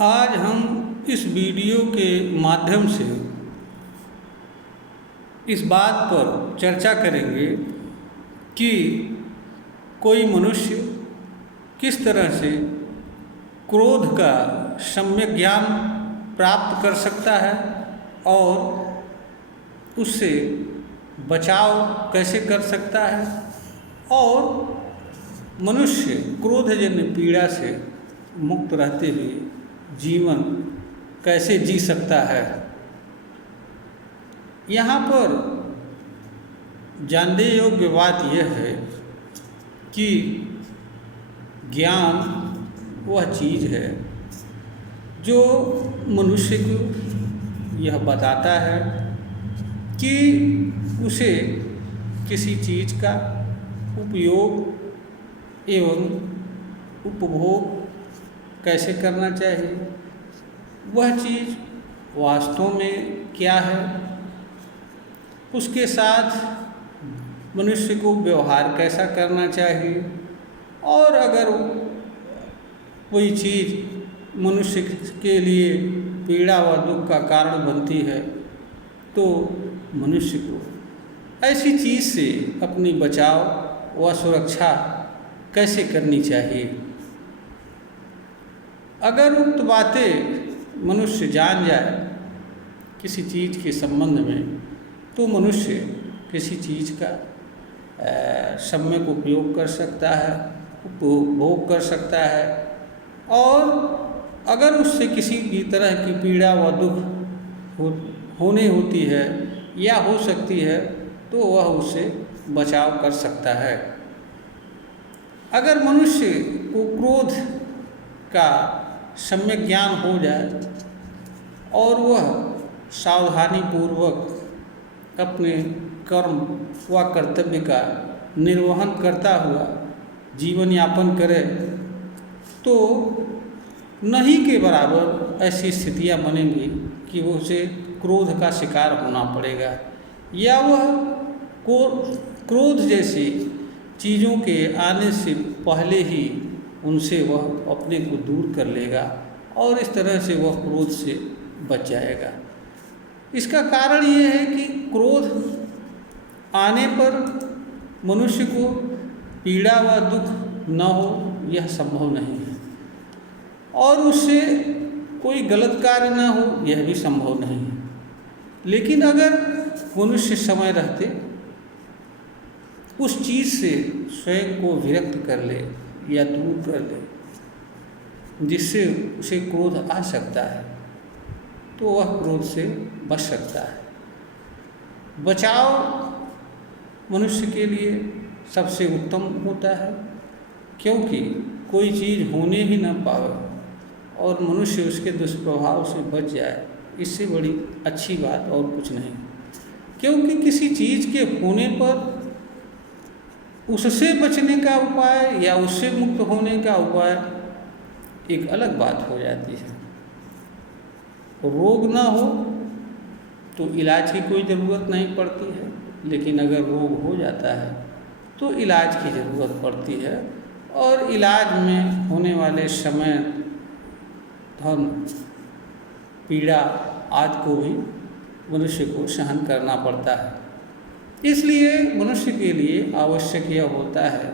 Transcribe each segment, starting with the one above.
आज हम इस वीडियो के माध्यम से इस बात पर चर्चा करेंगे कि कोई मनुष्य किस तरह से क्रोध का सम्यक ज्ञान प्राप्त कर सकता है और उससे बचाव कैसे कर सकता है और मनुष्य क्रोधजन्य पीड़ा से मुक्त रहते हुए जीवन कैसे जी सकता है। यहाँ पर जानने योग्य बात यह है कि ज्ञान वह चीज़ है जो मनुष्य को यह बताता है कि उसे किसी चीज़ का उपयोग एवं उपभोग कैसे करना चाहिए, वह चीज़ वास्तव में क्या है, उसके साथ मनुष्य को व्यवहार कैसा करना चाहिए और अगर कोई चीज़ मनुष्य के लिए पीड़ा व दुख का कारण बनती है तो मनुष्य को ऐसी चीज़ से अपनी बचाव व सुरक्षा कैसे करनी चाहिए। अगर उक्त बातें मनुष्य जान जाए किसी चीज़ के संबंध में तो मनुष्य किसी चीज़ का सम्यक उपयोग कर सकता है, उपभोग कर सकता है और अगर उससे किसी भी तरह की पीड़ा व दुख होने होती है या हो सकती है तो वह उससे बचाव कर सकता है। अगर मनुष्य को क्रोध का सम्यक ज्ञान हो जाए और वह सावधानी पूर्वक अपने कर्म व कर्तव्य का निर्वहन करता हुआ जीवन यापन करे तो नहीं के बराबर ऐसी स्थितियां बनेंगी कि वो उसे क्रोध का शिकार होना पड़ेगा या वह क्रोध जैसी चीज़ों के आने से पहले ही उनसे वह अपने को दूर कर लेगा और इस तरह से वह क्रोध से बच जाएगा। इसका कारण ये है कि क्रोध आने पर मनुष्य को पीड़ा व दुख न हो यह संभव नहीं है और उससे कोई गलत कार्य न हो यह भी संभव नहीं है। लेकिन अगर मनुष्य समय रहते उस चीज़ से स्वयं को विरक्त कर ले या दूर कर ले जिससे उसे क्रोध आ सकता है तो वह क्रोध से बच सकता है। बचाव मनुष्य के लिए सबसे उत्तम होता है क्योंकि कोई चीज़ होने ही न पावे और मनुष्य उसके दुष्प्रभाव से बच जाए, इससे बड़ी अच्छी बात और कुछ नहीं। क्योंकि किसी चीज़ के होने पर उससे बचने का उपाय या उससे मुक्त होने का उपाय एक अलग बात हो जाती है। रोग ना हो तो इलाज की कोई ज़रूरत नहीं पड़ती है, लेकिन अगर रोग हो जाता है तो इलाज की ज़रूरत पड़ती है और इलाज में होने वाले समय, धन, पीड़ा आदि को भी मनुष्य को सहन करना पड़ता है। इसलिए मनुष्य के लिए आवश्यक यह होता है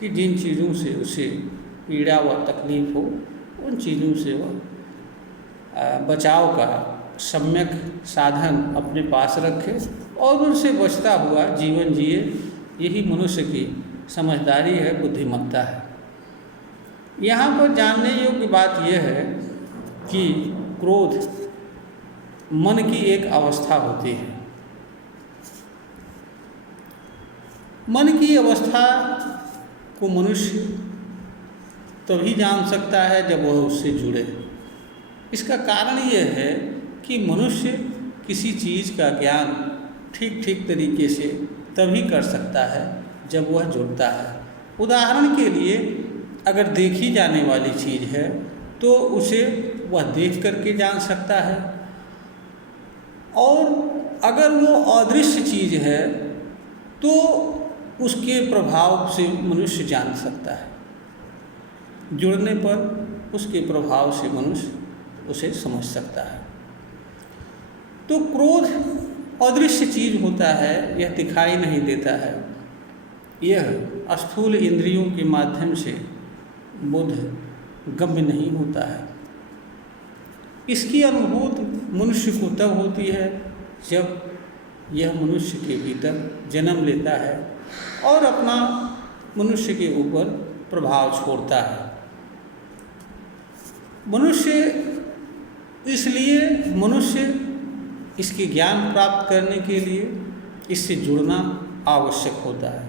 कि जिन चीज़ों से उसे पीड़ा व तकलीफ हो उन चीज़ों से वह बचाव का सम्यक साधन अपने पास रखे और उनसे बचता हुआ जीवन जिए। यही मनुष्य की समझदारी है, बुद्धिमत्ता है। यहाँ पर जानने योग्य बात यह है कि क्रोध मन की एक अवस्था होती है। मन की अवस्था को मनुष्य तभी जान सकता है जब वह उससे जुड़े। इसका कारण यह है कि मनुष्य किसी चीज़ का ज्ञान ठीक ठीक तरीके से तभी कर सकता है जब वह जुड़ता है। उदाहरण के लिए अगर देखी जाने वाली चीज़ है तो उसे वह देख करके जान सकता है और अगर वो अदृश्य चीज़ है तो उसके प्रभाव से मनुष्य जान सकता है। जुड़ने पर उसके प्रभाव से मनुष्य उसे समझ सकता है। तो क्रोध अदृश्य चीज होता है, यह दिखाई नहीं देता है, यह स्थूल इंद्रियों के माध्यम से बोध गम्य नहीं होता है। इसकी अनुभूति मनुष्य को तब होती है जब यह मनुष्य के भीतर जन्म लेता है और अपना मनुष्य के ऊपर प्रभाव छोड़ता है। मनुष्य इसके ज्ञान प्राप्त करने के लिए इससे जुड़ना आवश्यक होता है।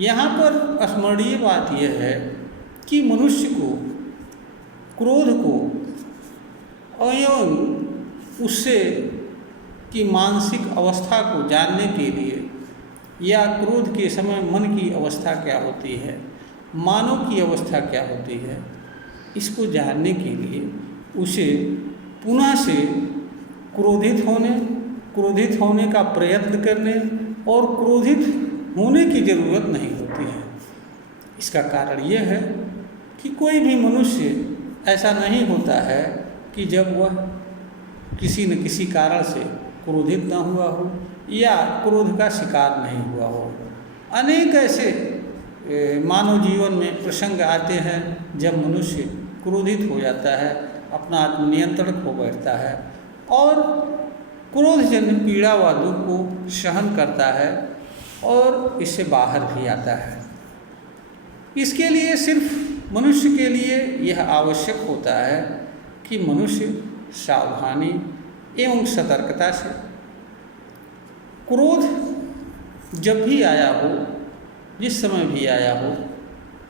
यहाँ पर स्मरणीय बात यह है कि मनुष्य को क्रोध को एवं उससे की मानसिक अवस्था को जानने के लिए या क्रोध के समय मन की अवस्था क्या होती है, मानव की अवस्था क्या होती है, इसको जानने के लिए उसे पुनः से क्रोधित होने का प्रयत्न करने और क्रोधित होने की ज़रूरत नहीं होती है। इसका कारण यह है कि कोई भी मनुष्य ऐसा नहीं होता है कि जब वह किसी न किसी कारण से क्रोधित न हुआ हो या क्रोध का शिकार नहीं हुआ हो। अनेक ऐसे मानव जीवन में प्रसंग आते हैं जब मनुष्य क्रोधित हो जाता है, अपना आत्मनियंत्रण खो बैठता है और क्रोधजन्य पीड़ा व दुख को सहन करता है और इससे बाहर भी आता है। इसके लिए सिर्फ मनुष्य के लिए यह आवश्यक होता है कि मनुष्य सावधानी एवं सतर्कता से क्रोध जब भी आया हो, जिस समय भी आया हो,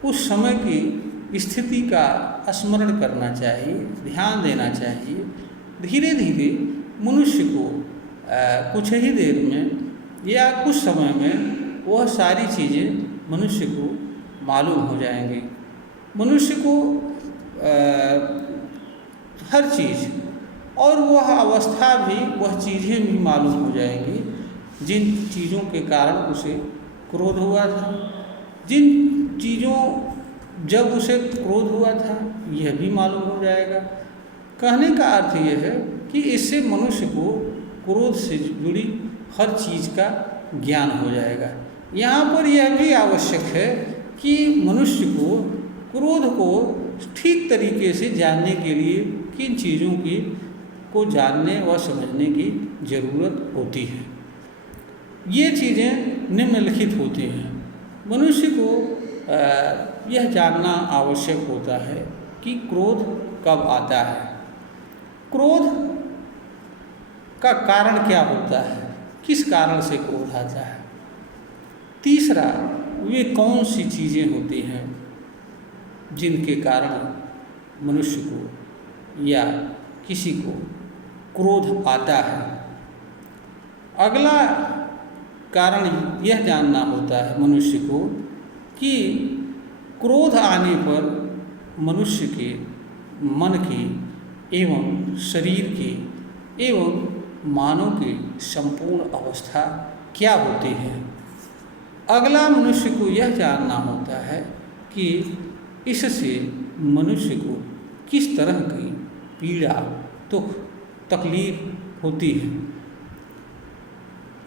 उस समय की स्थिति का स्मरण करना चाहिए, ध्यान देना चाहिए। धीरे धीरे मनुष्य को कुछ ही देर में या कुछ समय में वह सारी चीज़ें मनुष्य को मालूम हो जाएंगी। मनुष्य को हर चीज़ और वह अवस्था भी, वह चीज़ें भी मालूम हो जाएंगी जिन चीज़ों के कारण उसे क्रोध हुआ था, जिन चीज़ों जब उसे क्रोध हुआ था यह भी मालूम हो जाएगा। कहने का अर्थ यह है कि इससे मनुष्य को क्रोध से जुड़ी हर चीज़ का ज्ञान हो जाएगा। यहाँ पर यह भी आवश्यक है कि मनुष्य को क्रोध को ठीक तरीके से जानने के लिए किन चीज़ों की को जानने व समझने की ज़रूरत होती है। ये चीज़ें निम्नलिखित होती हैं। मनुष्य को यह जानना आवश्यक होता है कि क्रोध कब आता है, क्रोध का कारण क्या होता है, किस कारण से क्रोध आता है। तीसरा, वे कौन सी चीज़ें होती हैं जिनके कारण मनुष्य को या किसी को क्रोध आता है। अगला कारण यह जानना होता है मनुष्य को कि क्रोध आने पर मनुष्य के मन की एवं शरीर की एवं मानव की संपूर्ण अवस्था क्या होती है। अगला मनुष्य को यह जानना होता है कि इससे मनुष्य को किस तरह की पीड़ा, दुख, तकलीफ होती है।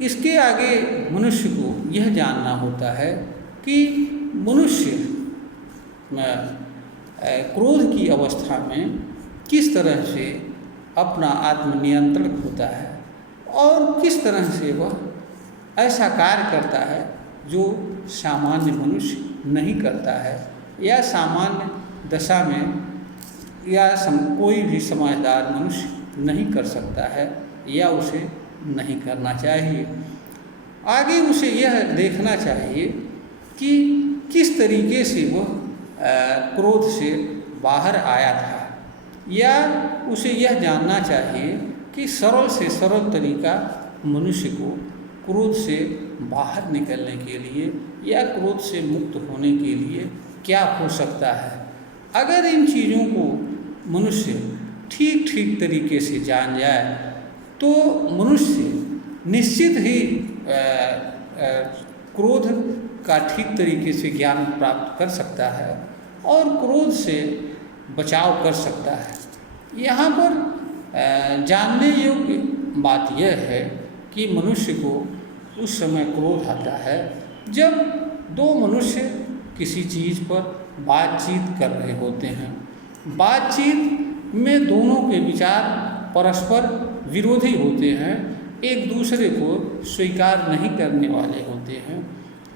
इसके आगे मनुष्य को यह जानना होता है कि मनुष्य क्रोध की अवस्था में किस तरह से अपना आत्मनियंत्रण होता है और किस तरह से वह ऐसा कार्य करता है जो सामान्य मनुष्य नहीं करता है या सामान्य दशा में या कोई भी समझदार मनुष्य नहीं कर सकता है या उसे नहीं करना चाहिए। आगे उसे यह देखना चाहिए कि किस तरीके से वह क्रोध से बाहर आया था, या उसे यह जानना चाहिए कि सरल से सरल तरीका मनुष्य को क्रोध से बाहर निकलने के लिए या क्रोध से मुक्त होने के लिए क्या हो सकता है। अगर इन चीज़ों को मनुष्य ठीक ठीक तरीके से जान जाए तो मनुष्य निश्चित ही क्रोध का ठीक तरीके से ज्ञान प्राप्त कर सकता है और क्रोध से बचाव कर सकता है। यहाँ पर जानने योग्य बात यह है कि मनुष्य को उस समय क्रोध आता है जब दो मनुष्य किसी चीज़ पर बातचीत कर रहे होते हैं। बातचीत में दोनों के विचार परस्पर विरोधी होते हैं, एक दूसरे को स्वीकार नहीं करने वाले होते हैं।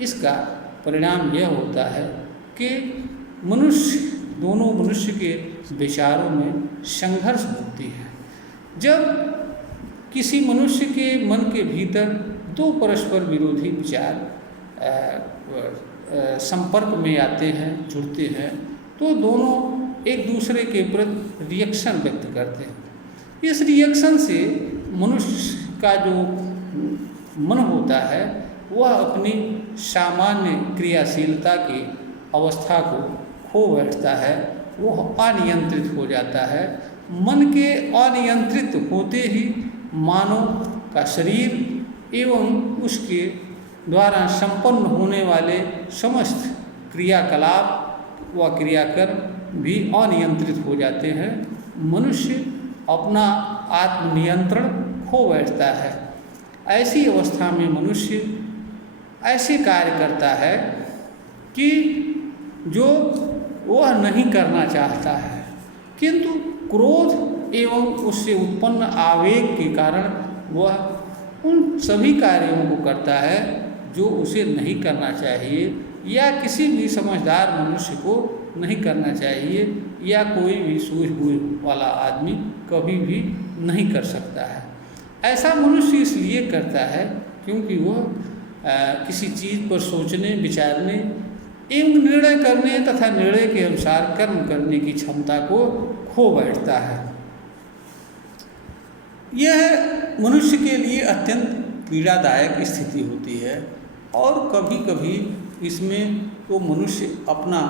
इसका परिणाम यह होता है कि दोनों मनुष्य के विचारों में संघर्ष होती है। जब किसी मनुष्य के मन के भीतर दो परस्पर विरोधी विचार संपर्क में आते हैं, जुड़ते हैं, तो दोनों एक दूसरे के प्रति रिएक्शन व्यक्त करते हैं। इस रिएक्शन से मनुष्य का जो मन होता है वह अपनी सामान्य क्रियाशीलता की अवस्था को खो बैठता है, वह अनियंत्रित हो जाता है। मन के अनियंत्रित होते ही मानव का शरीर एवं उसके द्वारा संपन्न होने वाले समस्त क्रियाकलाप व क्रियाकर्म भी अनियंत्रित हो जाते हैं। मनुष्य अपना आत्मनियंत्रण खो बैठता है। ऐसी अवस्था में मनुष्य ऐसे कार्य करता है कि जो वह नहीं करना चाहता है, किंतु क्रोध एवं उससे उत्पन्न आवेग के कारण वह उन सभी कार्यों को करता है जो उसे नहीं करना चाहिए या किसी भी समझदार मनुष्य को नहीं करना चाहिए या कोई भी सूझबूझ वाला आदमी कभी भी नहीं कर सकता है। ऐसा मनुष्य इसलिए करता है क्योंकि वह किसी चीज़ पर सोचने, विचारने एवं निर्णय करने तथा निर्णय के अनुसार कर्म करने की क्षमता को खो बैठता है। यह मनुष्य के लिए अत्यंत पीड़ादायक स्थिति होती है और कभी कभी इसमें तो मनुष्य अपना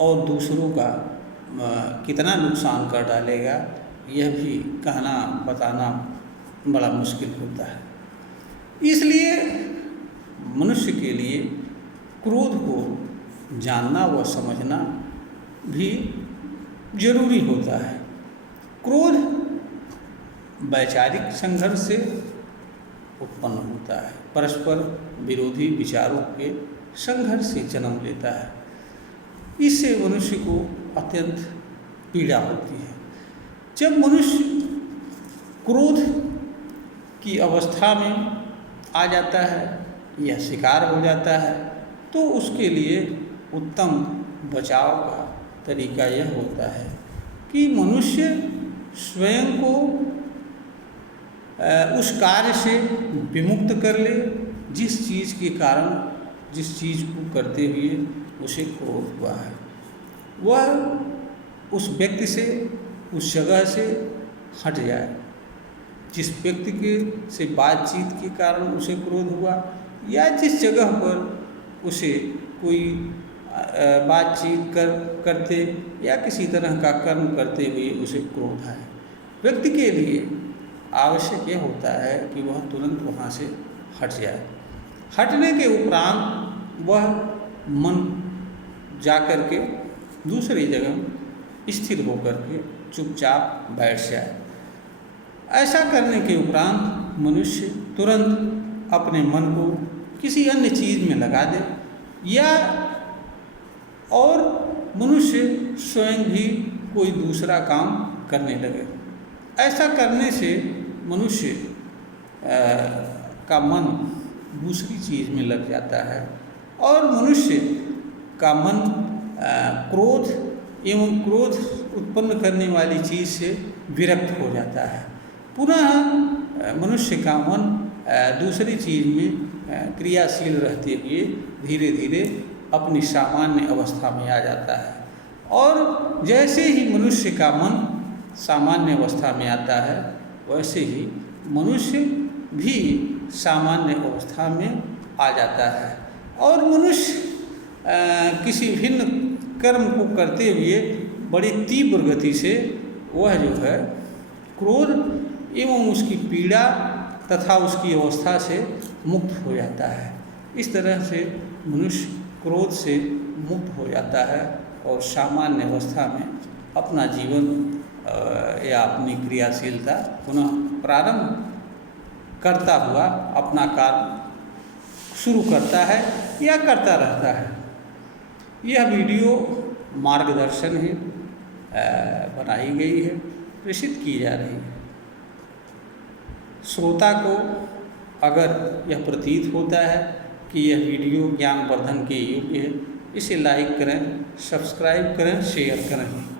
और दूसरों का कितना नुकसान कर डालेगा यह भी कहना बताना बड़ा मुश्किल होता है। इसलिए मनुष्य के लिए क्रोध को जानना व समझना भी जरूरी होता है। क्रोध वैचारिक संघर्ष से उत्पन्न होता है, परस्पर विरोधी विचारों के संघर्ष से जन्म लेता है। इससे मनुष्य को अत्यंत पीड़ा होती है। जब मनुष्य क्रोध की अवस्था में आ जाता है या शिकार हो जाता है तो उसके लिए उत्तम बचाव का तरीका यह होता है कि मनुष्य स्वयं को उस कार्य से विमुक्त कर ले जिस चीज़ के कारण, जिस चीज़ को करते हुए उसे क्रोध हुआ है। वह उस व्यक्ति से, उस जगह से हट जाए। जिस व्यक्ति के से बातचीत के कारण उसे क्रोध हुआ या जिस जगह पर उसे कोई बातचीत करते या किसी तरह का कर्म करते हुए उसे क्रोध आए, व्यक्ति के लिए आवश्यक यह होता है कि वह तुरंत वहाँ से हट जाए। हटने के उपरांत वह मन जाकर के दूसरी जगह स्थिर होकर के चुपचाप बैठ जाए। ऐसा करने के उपरांत मनुष्य तुरंत अपने मन को किसी अन्य चीज़ में लगा दे या और मनुष्य स्वयं भी कोई दूसरा काम करने लगे। ऐसा करने से मनुष्य का मन दूसरी चीज़ में लग जाता है और मनुष्य का मन क्रोध एवं क्रोध उत्पन्न करने वाली चीज़ से विरक्त हो जाता है। पुनः मनुष्य का मन दूसरी चीज़ में क्रियाशील रहते हुए धीरे धीरे अपनी सामान्य अवस्था में आ जाता है। और जैसे ही मनुष्य का मन सामान्य अवस्था में आता है वैसे ही मनुष्य भी सामान्य अवस्था में आ जाता है और मनुष्य किसी भिन्न कर्म को करते हुए बड़ी तीव्र गति से वह जो है क्रोध एवं उसकी पीड़ा तथा उसकी अवस्था से मुक्त हो जाता है। इस तरह से मनुष्य क्रोध से मुक्त हो जाता है और सामान्य अवस्था में अपना जीवन या अपनी क्रियाशीलता पुनः प्रारंभ करता हुआ अपना कार्य शुरू करता है या करता रहता है। यह वीडियो मार्गदर्शन है, बनाई गई है, प्रेषित की जा रही है। श्रोता को अगर यह प्रतीत होता है कि यह वीडियो ज्ञानवर्धन के योग्य है, इसे लाइक करें, सब्सक्राइब करें, शेयर करें।